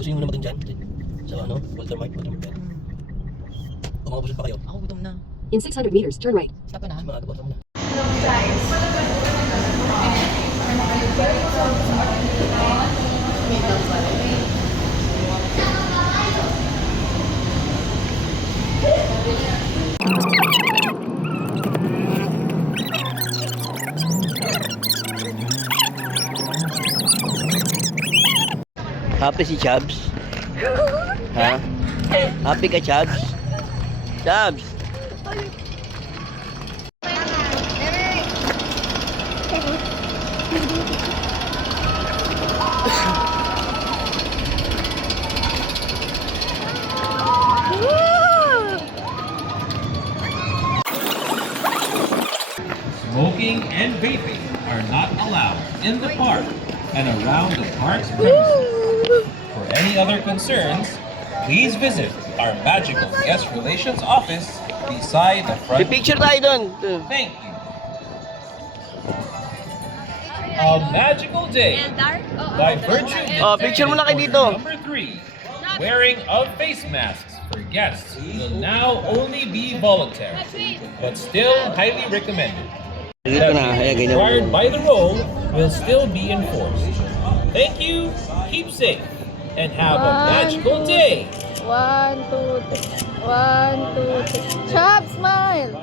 gusto nyo muna matin dyan. So ano, Walter Mike yan. Kung makabusog pa kayo. Ako gutom na. In 600 meters, turn right. Stop na. Maaga pa, tama na. Happy si Chubbs? Ha? Happy ka, Chubbs? Chubbs! Smoking and vaping are not allowed in the park and around the park's premises. For any other concerns, please visit our Magical Guest Relations office beside the front. Picture tayo doon. Thank you. A magical day by virtue Oh, picture muna kayo dito. Number 3, wearing of face masks for guests will now only be voluntary, but still highly recommended. Dito na, kaya ganyan. Required by the rule will still be enforced. Thank you, keep safe, and have a magical day. 1, 2, 3. 1, 2, 3. Chop, smile!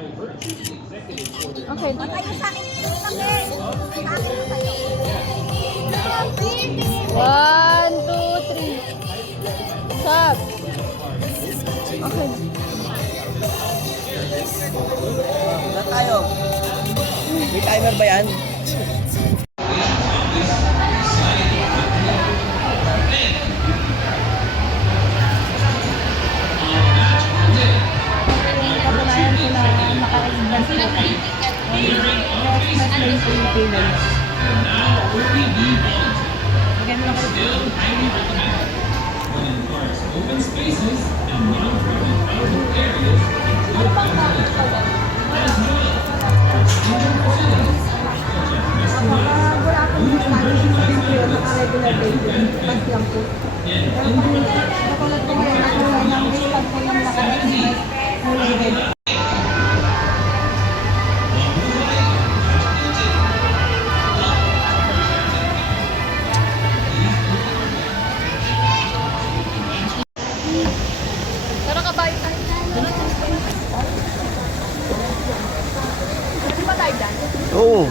Okay. Tayo sa akin. Sa akin tayo. 1, 2, 3. Chop. Okay. Wala tayo. May timer ba yan? Kapanayan sila makaligtas po. Mas lang po yung pilay. Ganun ako. Open spaces and non-travel outdoor areas include Wala akong distansing sa video, naka-regular basis. Mas lang po. Pero katulad ko ngayon, ako ng distance po yung naka-regular. Oo.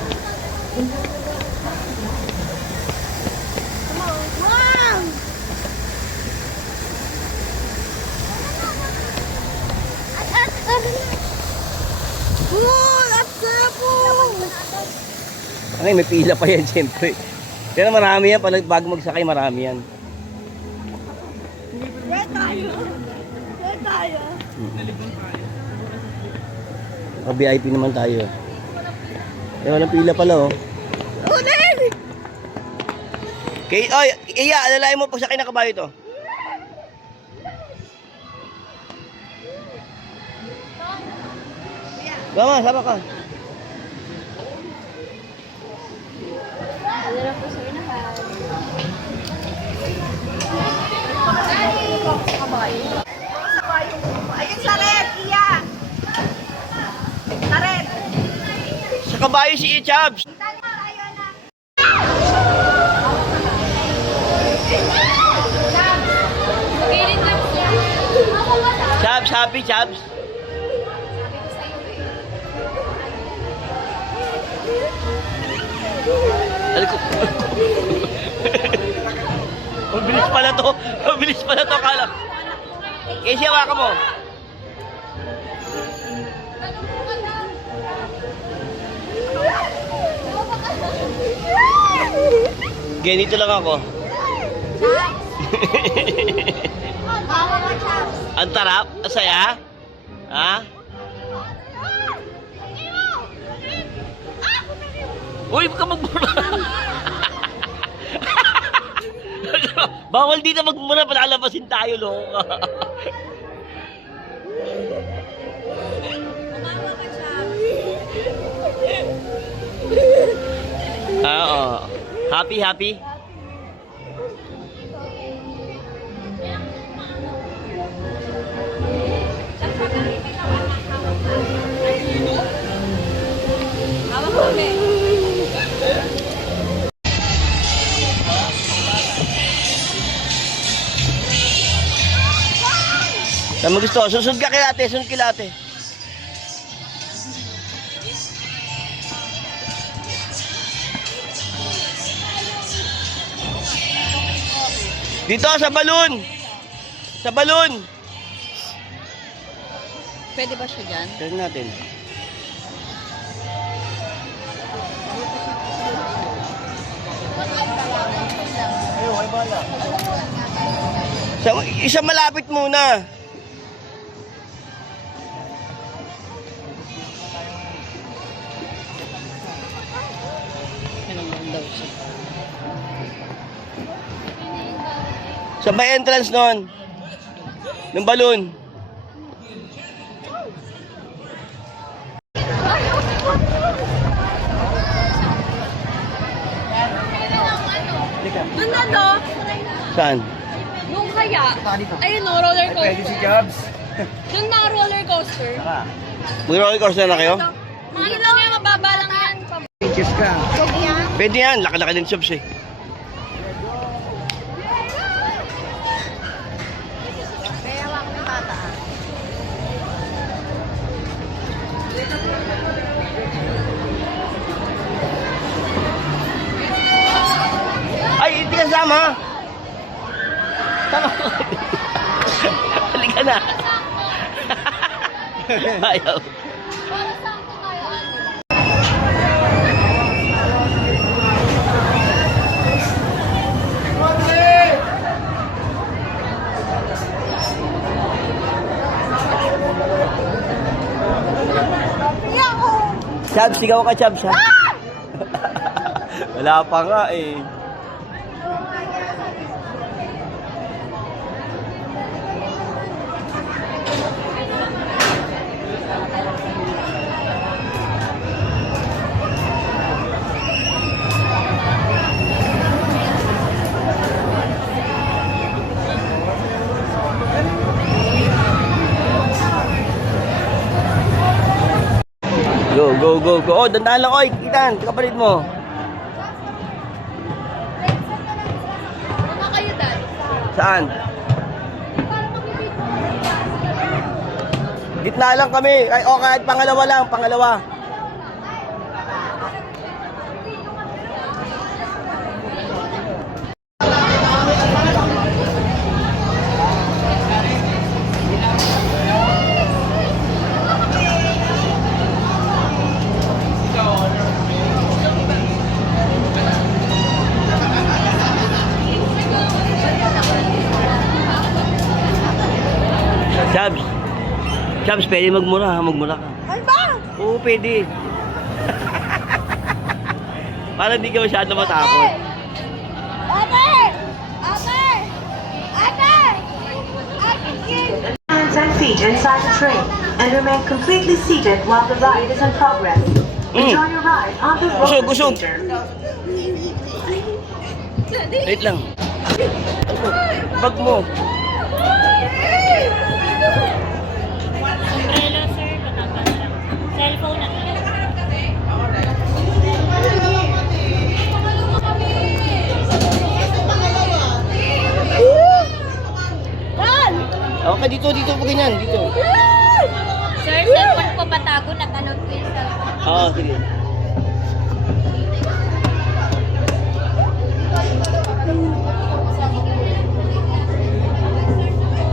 Ay, may pila pa yan siyempre. Pero marami yan, pala bago magsakay marami yan. Where tayo? Where tayo? VIP naman tayo. Eh, walang pila pala oh. Ulit! Okay, oy, iya, alalayan mo pag sakay na kabayo to. Sama ka. Ayun, Saret! Iya! Saret! Sa kabayo si Chubbs. Chubbs, happy Chubbs. Aliko. Mabilis pala to. Mabilis pala to, kala. Kasi hawakan mo. Ganito lang ako. Ang tarap? Ang saya? Ha? Uy, huwag ka magmura. Bawal dito magmura, palalabasin tayo, loka. Oo. Happy, happy? Saan mo gusto? Susunod ka kay ate, sunod kay ate. Dito, sa balon! Sa balon! Pwede ba siya dyan? Tignan natin. Isa malapit muna. Pinanggan daw siya. Sa may entrance nun. Ng balon. Doon na, no? Saan? Nung kaya, ayun no, roller coaster. Jobs. Doon na, roller coaster. Mag-roller coaster na kayo? Mga yun lang yan, mababa lang yan. Cheers ka. Pwede yan. Laki-laki din shops eh. Ay, hindi ka sama. Tama ko. Halika na. Ayaw. Chabs, sigaw ka, Chabs, ha? Wala pa nga, eh. Go, go, go, go. Oh, dandahan lang, oy. Kitan, kapalit mo. Ano kayo, Dad? Saan? Gitna lang kami. Ay, oh, kahit pangalawa lang, pangalawa. Chabs. Chabs, pwede magmura ha, magmura ka. Ano ba? Oo, pwede. Para hindi ka masyado matakot. Ate! Ate! Ate! Ate! Hands and feet inside the train and remain completely seated while the ride is in progress. Enjoy your ride on the roller Gusog. coaster. Wait lang. Bag mo. Hello sir, patapos lang. Cellphone na. Okay, dito, dito po ganyan, dito. Sir, cellphone ko patago, nag-anood ko yung cellphone. Oo, sige.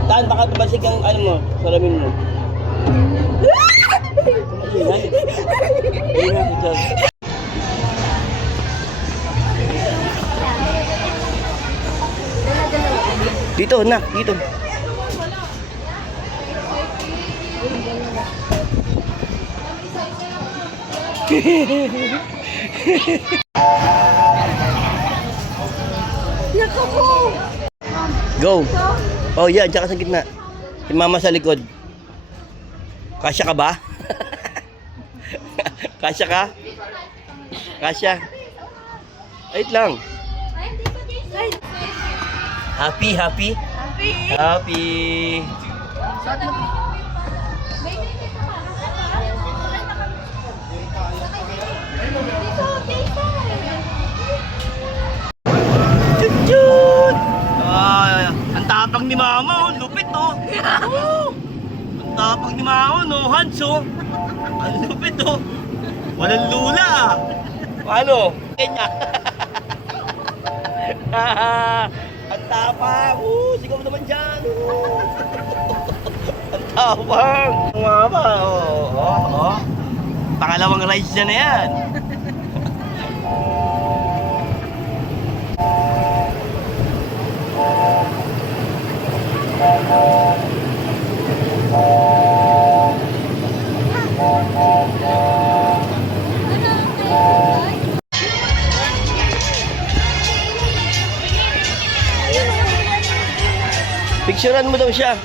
Taan, baka tumasik ang ano mo, salamin mo. Ayun, ayun, ayun. Dito, nak, dito. Go. Oh, yan, tsaka sa gitna. Si mama sa likod. Kasya ka ba? Kasya ka? Kasya? Wait lang. Happy, happy? Happy. Chut! Ang tapang ni mama, oh. Lupit, oh. tapang ni Mama, no? Hanso. Ang lupit, oh. Walang lula, ah. Paano? Kanya. Ang tapang. Sigaw naman dyan. Ang tapang. Mama, oh. Pangalawang rides na yan. Picturean mo daw siya.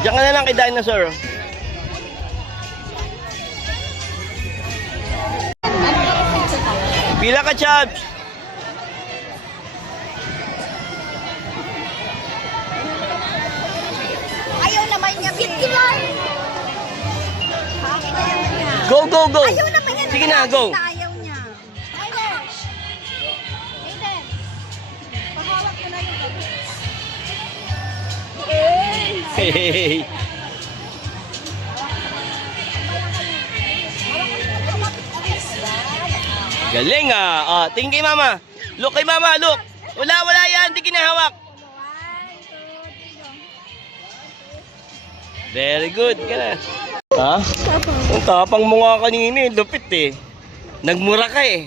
Diyan ka na lang kay Dinosaur. Pila ka, Chabs? Ayaw naman niya, Vicky lang. Go, go, go! Ayaw naman niya. Sige na, go! Ayaw niya. Aiden! Aiden! Pahawak ko na yung Hey! Galing, ah. Tingin kay Mama. Look kay Mama, look. Wala yan. Hindi kinahawak. Very good. Ka na. Ha? Ang tapang mo nga kanina, lupit eh. Nagmura ka eh.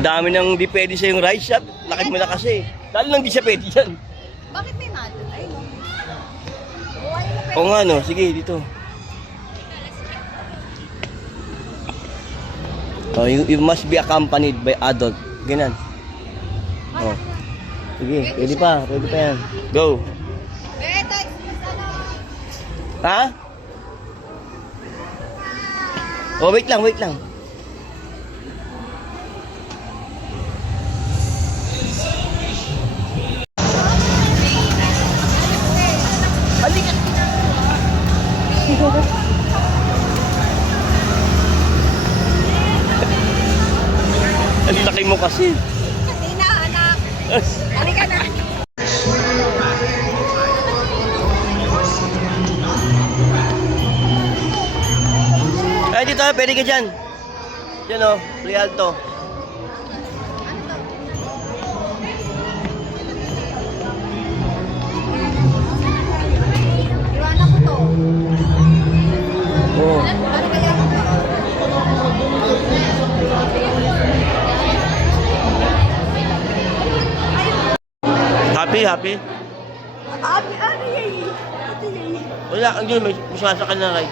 Ang dami nang di pwede sa yung ride shop. Laki mo na kasi. Lalo lang di siya pwede dyan. Bakit may malo? Ay, no. O nga no, sige dito. Oh, you must be accompanied by adult. Ganyan. Oh. Sige, pwede pa yan. Go. Ha? Oh, wait lang. Ang laki mo kasi. Hindi na, anak. Halika na. Ay, dito, pwede ka dyan. Yan o, Rialto. Iwanan ko to. Oo. Ano kaya ko to? Happy? Abi, ano yan? Ito yan. Wala, ang yun, may sasakal na ride.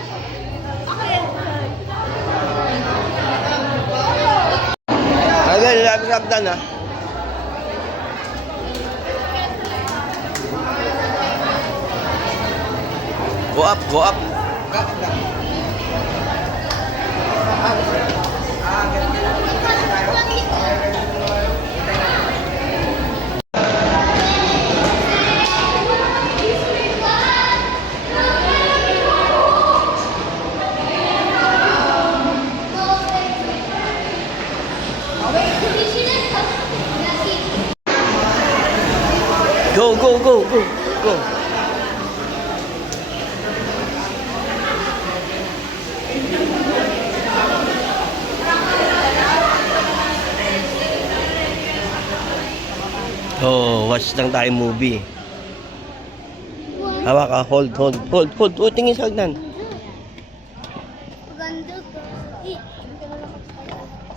Ay, lalapit sa hagdan, ha? Go up. Go. Oh, watch lang tayo movie. Hawak ka, hold. Tingin sa hagdan. Ganda to.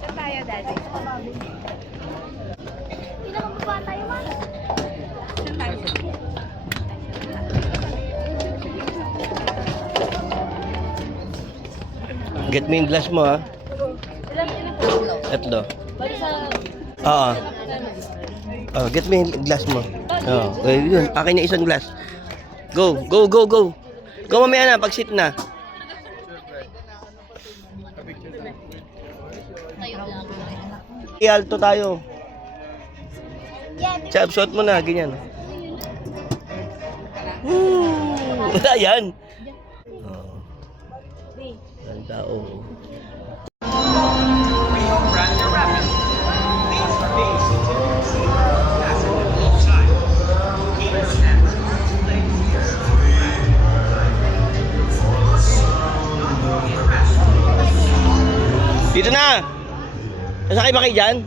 Saan tayo, Daddy? Hindi naman ba tayo, man? Saan tayo? Get me yung glass mo, ha? Tatlo. Oo. Oh, get me yung glass mo. Oh, yun. Akin na isang glass. Go. Go mamaya na, pag sit na. Alto tayo. Chab, shot mo na, ganyan. Woo! Ayan. Oh. Ang tao. Dito na! Nasakay ba kayo dyan?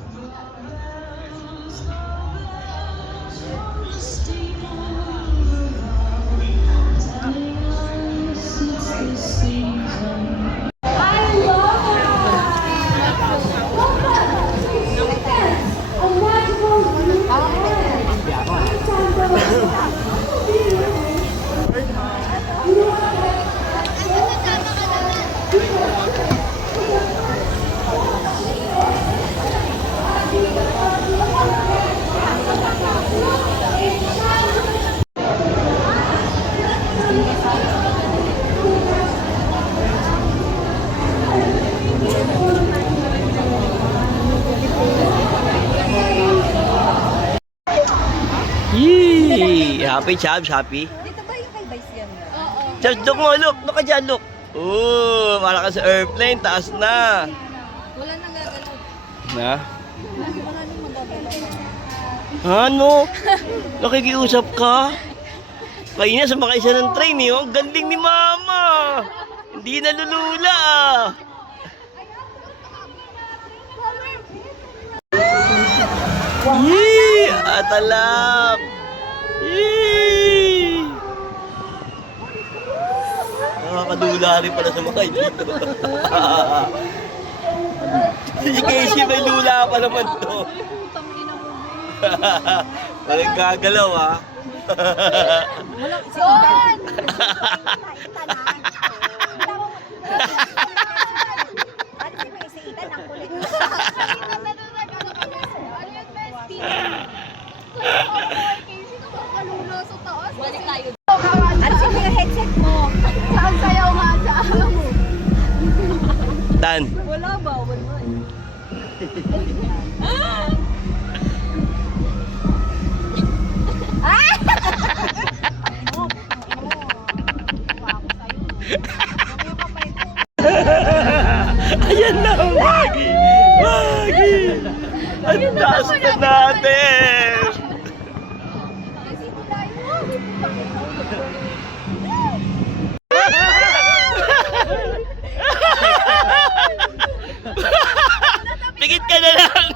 Yee! Happy, Chabs, happy. Dito ba yung kay Vice yan? Chabs, look mo, look. Look ka dyan, look. Oh, para ka sa airplane, taas na. Wala nang gagalaw. Na? Wala nang magagalaw. Ano? Nakikiusap ka? Kaya sumakay siya ng train eh. Ang galing ni Mama. Hindi nalulula. Yee! Atalak! Yee! Nakakadula rin pala sumakay dito. Si Casey may lula pa naman to. Walang gagalaw ah. Yun! Balik tayo. Ano sino yung headset mo? Saan sayaw nga dyan? Dan. Wala ba? Wala eh. Ayan na, Wagi! Wagi! Ang taas na natin! Pikit ka na lang!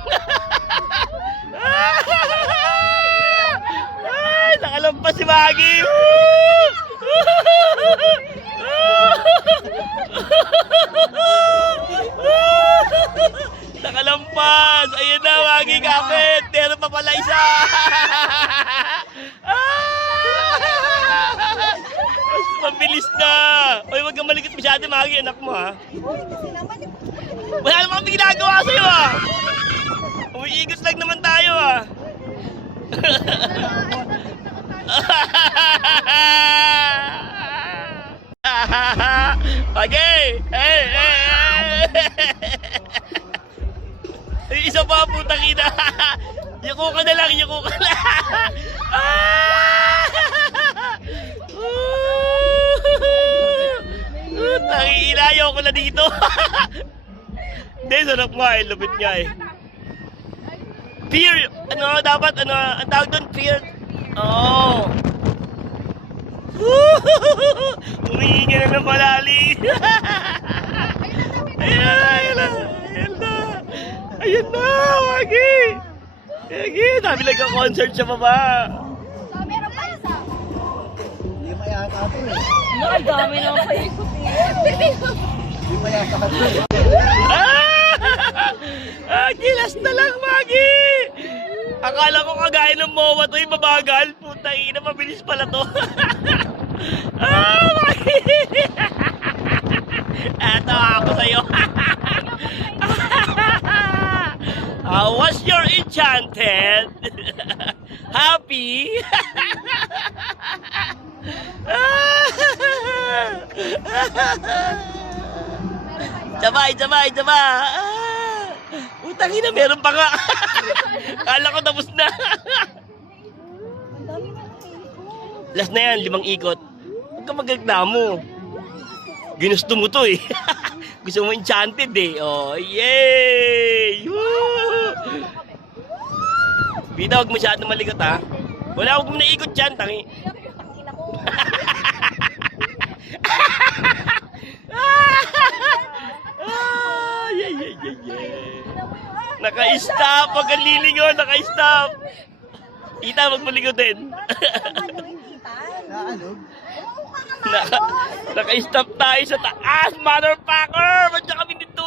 Ay, nakalampas si Wagi! Nakalampas! Ayun na, Wagi kapit! Meron pa pala isa! Mas mabilis na! Uy, wag kang malikot masyado, Wagi, anak mo ha. Wala naman kami ginagawa sa'yo ha! Umiikot lang naman tayo ha! Okay! Hey! Ay, isa pa, putang ina! Yuko ka na lang, yuko ka na! Putang ina, ayoko na dito! Hindi, sarap nga eh, lupit nga eh. Fear! Ano, dapat, ano, ang tawag doon, fear? Oo. Humingi na ng palali. Ayun na. Ayun na, Wagi. Wagi, dami nagka-concert sa baba. Meron pa isa. Ay, dami naman pa ikot Gilas na lang, Wagi. Akala ko kagaya ng MOA to, yung mabagal. Puta ina, mabilis pala to. Wagi. Eto ako sa'yo. How was your enchanted? Happy? Sabay. Utang ina, meron pa nga. Kala ko tapos na. Last na yan, 5 ikot. Huwag ka magreklamo. Ginusto mo to eh. Gusto mo enchanted eh. Oh, yay! Woo! Bida, huwag masyado maligot ha. Wala, huwag mo naikot dyan, tangi. Yay, yay, yay, yay. Naka-stop, wag kang lilingon, naka-stop. Tita, wag mo lingutin. Naka-stop tayo sa taas, motherfucker! Ba't siya kami dito?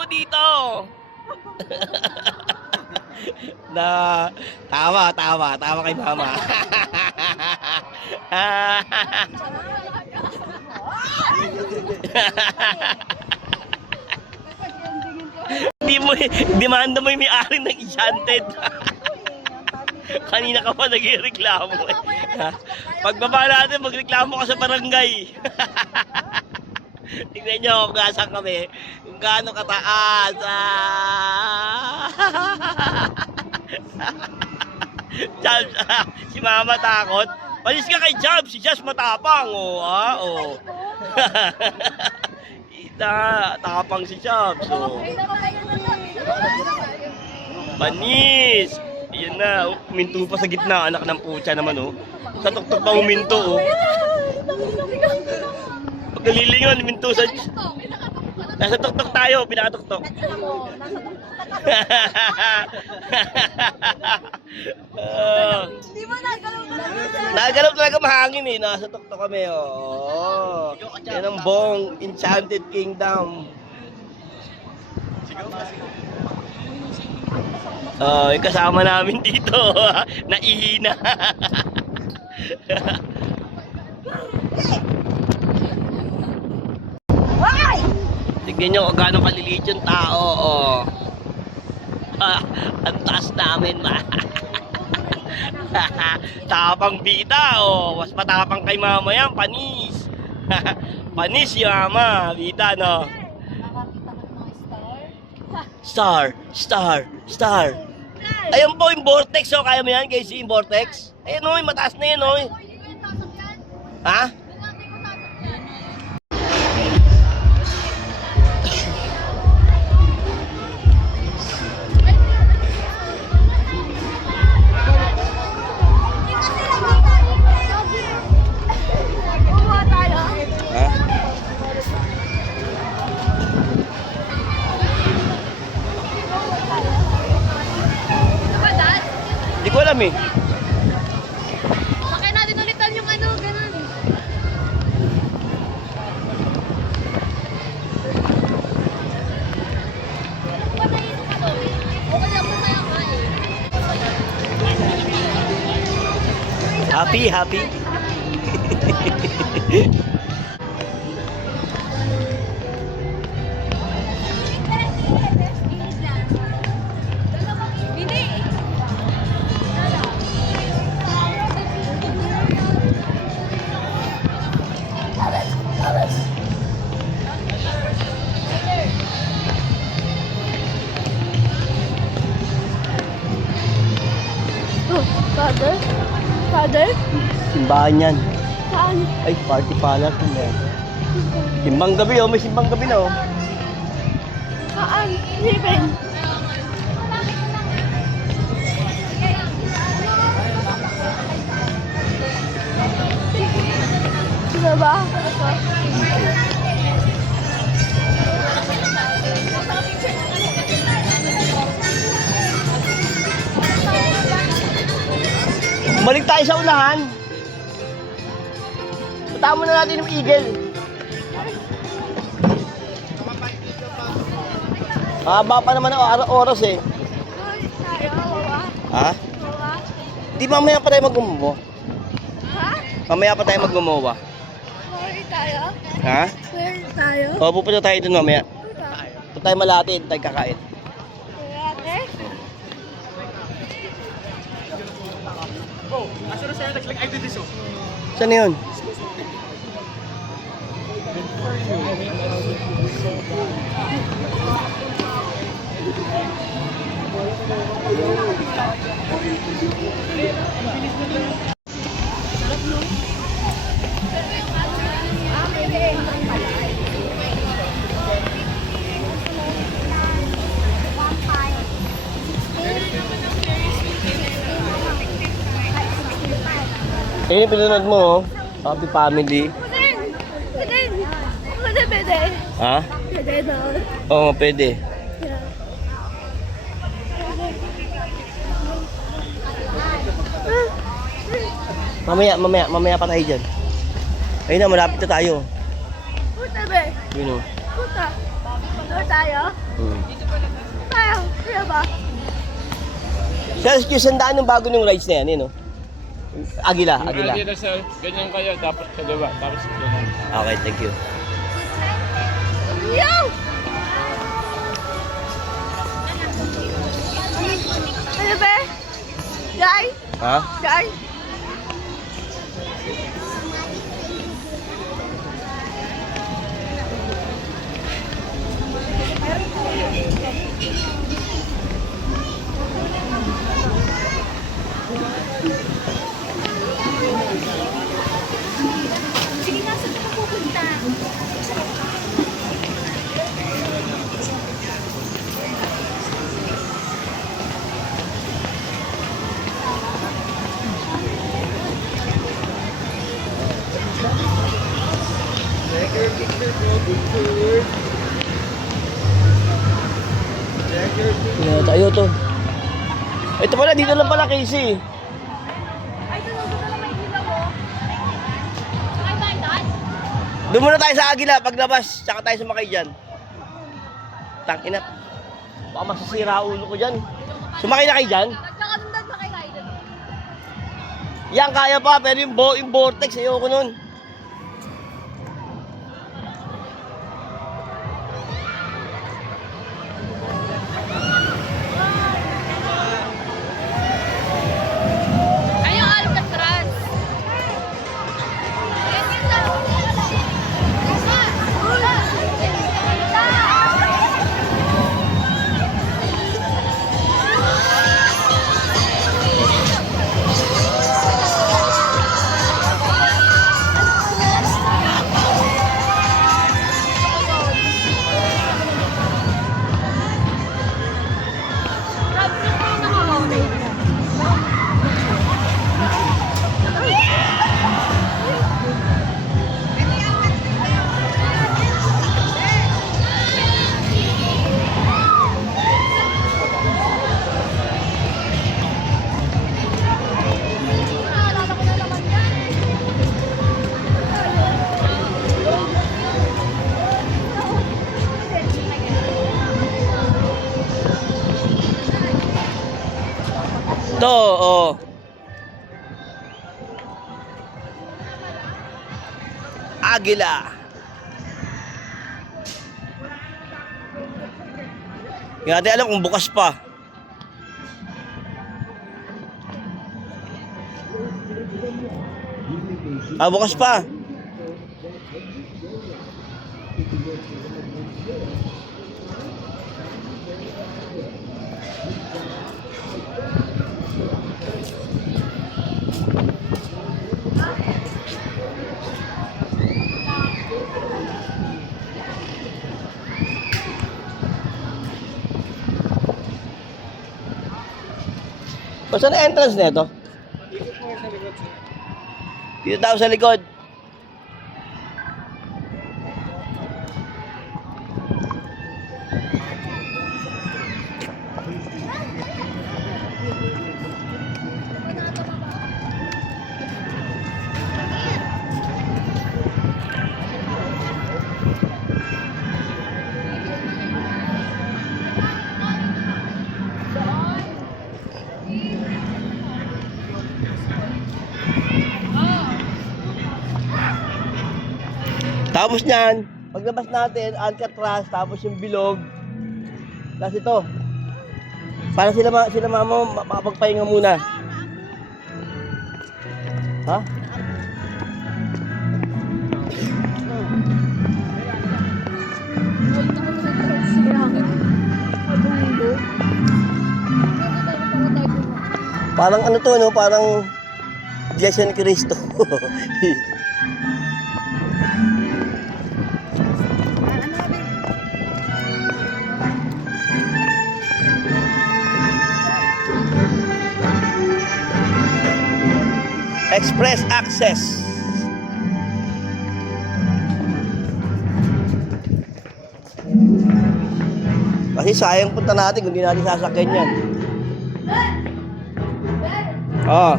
Tawa kay mama. Demanda mo yung may-ari ng Enchanted. Kanina ka pa nagreklamo eh. Pagbaba natin, magreklamo ka sa barangay. Tingnan nyo kung gasan kami. Kung gaano kataas. Jobs, si mama takot. Palis ka kay Jobs, si Josh matapang. Oh. Tapang si Jobs. Panis. Ayan na, huminto pa sa gitna, anak ng putya naman oh. Sa tuktok pa huminto oh. Pag nalilingon, huminto sa... Nasa tuktok tayo, pinakatuktok. Nagalaw talaga mahangin eh, nasa tuktok kami oh. Yan ang buong Enchanted Kingdom. Yung kasama namin dito, naihina. Tignan nyo kung gaano kaliliit yung tao. Ang taas namin. Tapang bita. Mas matapang kay mama yan, panis. Panis yung mama, bita no. Star. Ayun po yung vortex, kaya mo yan, Casey, yung vortex. Ayun yung mataas na yan, Ha? Hindi ko alam eh. Sakay natin ulitan yung ano, ganun. Okay lang po tayo ka eh. Happy. Hindi. Father? Simbahan yan. Saan? Ay, party palace. Simbang gabi may simbang gabi na Saan? Steven? Sino ba? Balik tayo sa unahan. Puntahan muna natin yung eagle. Mahaba pa naman ang oras eh. Ha? Di mamaya pa tayo mag-gumawa. Mamaya pa tayo mag-gumawa. Sorry tayo. Ha? Sorry tayo. O, pupunta tayo dun mamaya. Punta tayo Malate, tayo kakain. Ate? Saan na yun? Ayun, pinanood mo, oh. Happy family. Pwede. Ha? Pwede na. Oo, pwede. Mamaya pa tayo dyan. Ayun na, malapit na tayo. Puta be. Yun, oh. Puta. Doon tayo? Hmm. Tayo. Kaya ba? Sir, sandaan yung bago ng rides na yan, yun, oh. Agila. Dito sir, ganyan kayo, tapos kaliwa, tapos ganyan. Okay, thank you. Yo! Ano be? Guy? Ha? Guy? Sige nga, saan ka pupunta? Kaya tayo to. Ito pala, dito lang pala, Casey. Ay, doon na may ilaw mo. Sakay ba daan? Doon muna tayo sa Agila, paglabas, tsaka tayo sumakay dyan. Tangina. Baka masasira ulo ko dyan. Sumakay na kayo dyan? Nagkakanundan ba kayo rider? Yan, kaya pa, pero yung vortex, ayoko nun. Ay, yung Alcatraz. To, oh. Agila. Hindi natin alam kung bukas pa. Bukas pa. Saan ang entrance nito? Dito tayo sa likod. Tapos niyan, paglabas natin, Alcatraz, tapos yung bilog. Tapos ito. Para sila mama makapagpahinga muna. Ha? Parang ano to, no? Parang Diyan ni Cristo. Express access. Kasi sayang punta natin kung di natin sasakyan yan. Ah.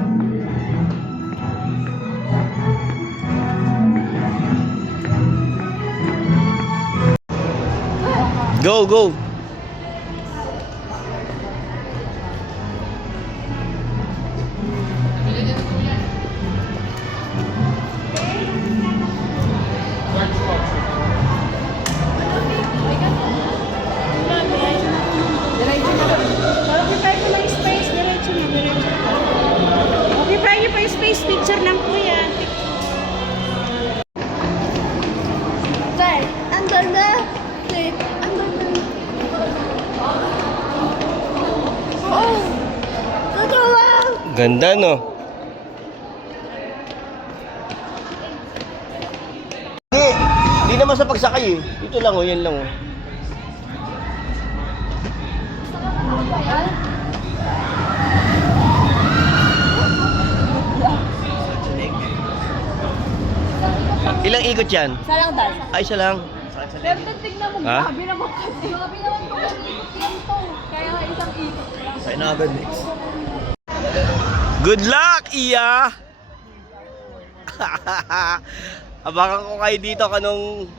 Go, go. Diretso na. Occupy ko lang yung space. Diretso na, diretso na. Occupy niyo pa yung space. Picture lang po yan. Sir, andun na. Sir, andun na. Oh! Totoo lang! Ganda, no? Hindi naman sa pagsakay eh. Dito lang oh, yan lang oh. Ilang ikot yan? Isa lang dahil. Ay, isa lang. Pero tignan mo, Ha? grabe naman kasi. Grabe naman po yung ikot yan to. Kaya nga isang ikot lang. Good luck, Iya! Abangan ko kayo dito kanong...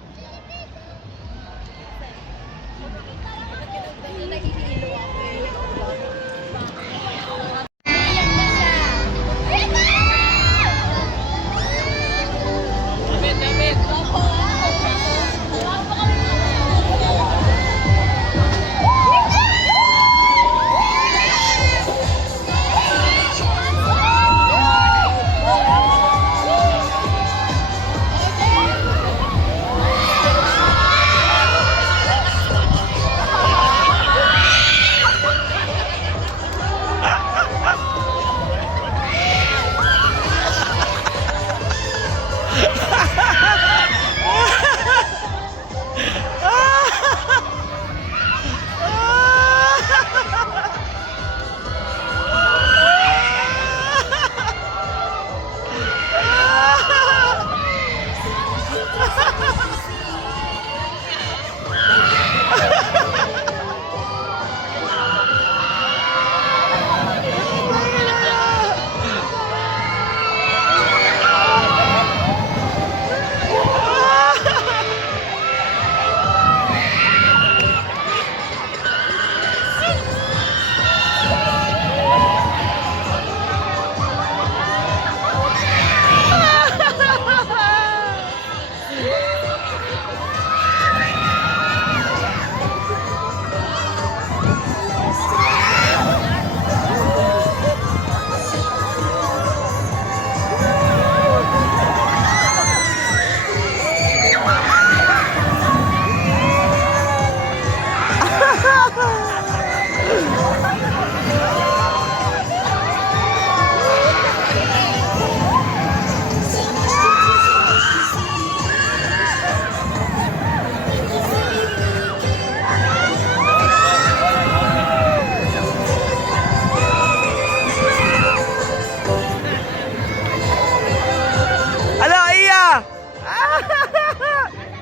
Hello, Iya!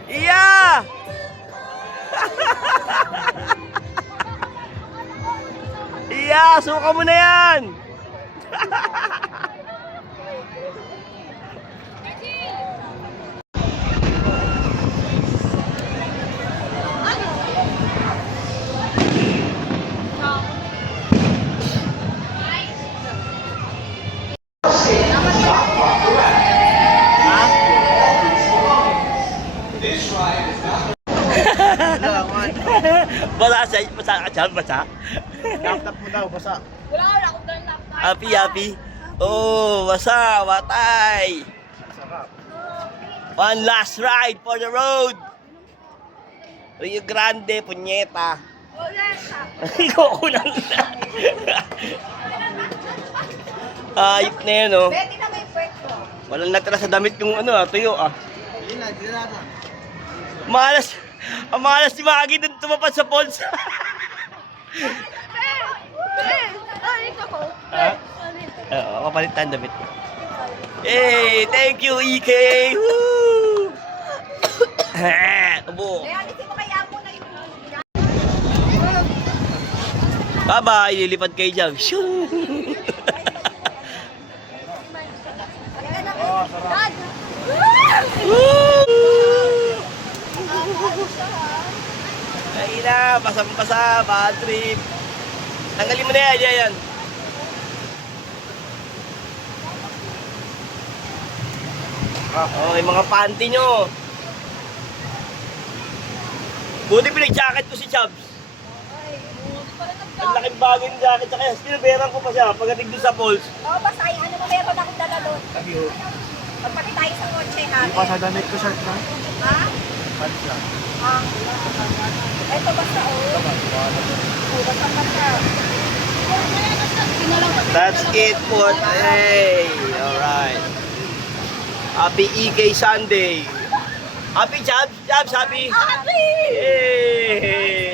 Iya! Iya, suka mo na yan! Basa siya, basa ka dyan, basa. Laptop mo daw, basa. Wala ka akong dahil na. Happy, happy. Oh, basa, watay. One last ride for the road. Rio Grande, punyeta. Ikaw ko lang na. Ayop na yun, oh. Betty na may pwetro. Walang natira sa damit yung ano, tuyo, ah. Malas. Ang malas si Maggie dun tumapad sa falls. Ay, ito ko. Ha? Oo, kapalitan damit. Hey, thank you, EK! Woo! Abo. Kaya alisin mo kaya muna yung... Bye-bye, lilipad kayo dyan. Shoo! Halika na po. Dad! Ay na, pasang-pasa, bad trip. Tanggalin mo na yan. Okay, mga panty nyo. Buti pinag-jacket ko si Chubbs. Ang laking bagay ng jacket, tsaka pinaberan ko pa siya pagdating doon sa falls. Oo, basta ay ano mo meron akong dala doon. Pagpati tayo sa kotse, ha? Hindi pa sa damit ko shirt na. Ha? Pants lang. Ah. Ito basta, oh. Basta. That's it for today. Alright. Happy EK Sunday. Happy Chubbs, happy. Happy! Yay!